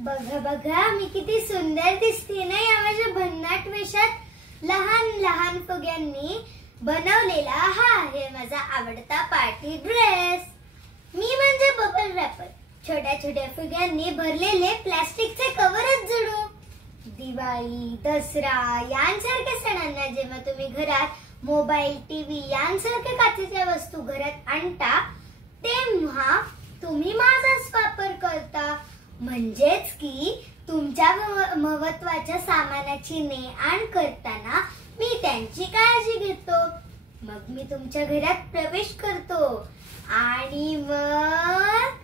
बघा बघा मी किती सुंदर दिसते ना या माझ्या भन्नाट वेशात। लहान लहान फुग्यांनी बनवलेला हा आहे माझा आवडता पार्टी ड्रेस। मी म्हणजे बबल रॅपर। छोट्या छोट्या फुग्यांनी भरलेले प्लास्टिकचे कव्हरच जणू। दिवाळी, दसरा यांसारख्या सणांना जेव्हा तुम्ही घरात मोबाईल, टीव्ही यांसारख्या काचेच्या वस्तू घरात आणता तेव्हा तुम्ही माझाच वापर करता। म्हणजेच की तुमच्या महत्त्वाच्या सामानाची ने-आण करताना मी त्यांची काळजी घेतो। मग मी तुमच्या घरात प्रवेश करतो आणि मग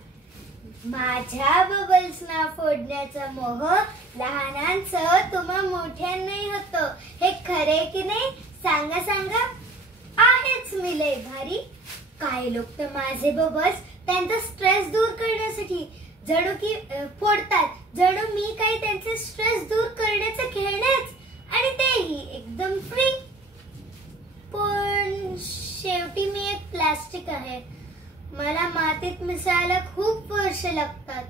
माझ्या बबल्सना फोडण्याचा मोह लहानांचं तुम्हा मोठ्यांनाही होतो। हे खरे की नाही? सांगा सांगा। आहेच मी लय भारी। काही लोक तर माझे बबल्स त्यांचा स्ट्रेस दूर करण्यासाठी जणू की फोडतात, जणू मी काही त्यांचे स्ट्रेस दूर करण्याचे खेळणेच, आणि तेही एकदम फ्री। पण शेवटी मी एक प्लास्टिक आहे। मला मातीत मिसळायला खूप वर्ष लागतात।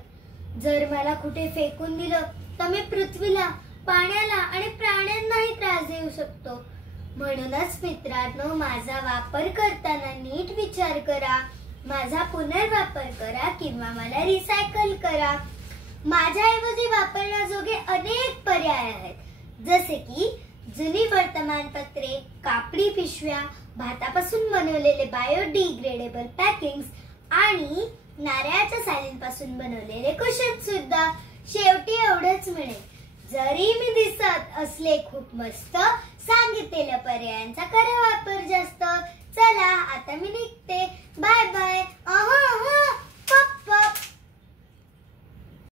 जर मला कुठे फेकून दिलं तर मी पृथ्वीला, पाण्याला आणि प्राण्यांनाही त्रास देऊ शकतो। म्हणूनच मित्रांनो, माझा वापर करताना नीट विचार करा। माझा पुनर्वापर करा किंवा मला रिसायकल करा। माझ्याऐवजी वापरण्याजोगे अनेक पर्याय आहेत, जसे की जुनी वर्तमानपत्रे, कापडी पिशव्या, भातापासून बनवलेले बायोडिग्रेडेबल पॅकिंग्स आणि नारळाच्या सालींपासून बनवलेले कुशन सुद्धा। शेवटी एवढंच मिळेल, जरी मी दिसत असले खूप मस्त, सांगितलेल्या पर्यायांचा करा वापर जास्त। चला आता मी निघते। Bye bye. पप पप।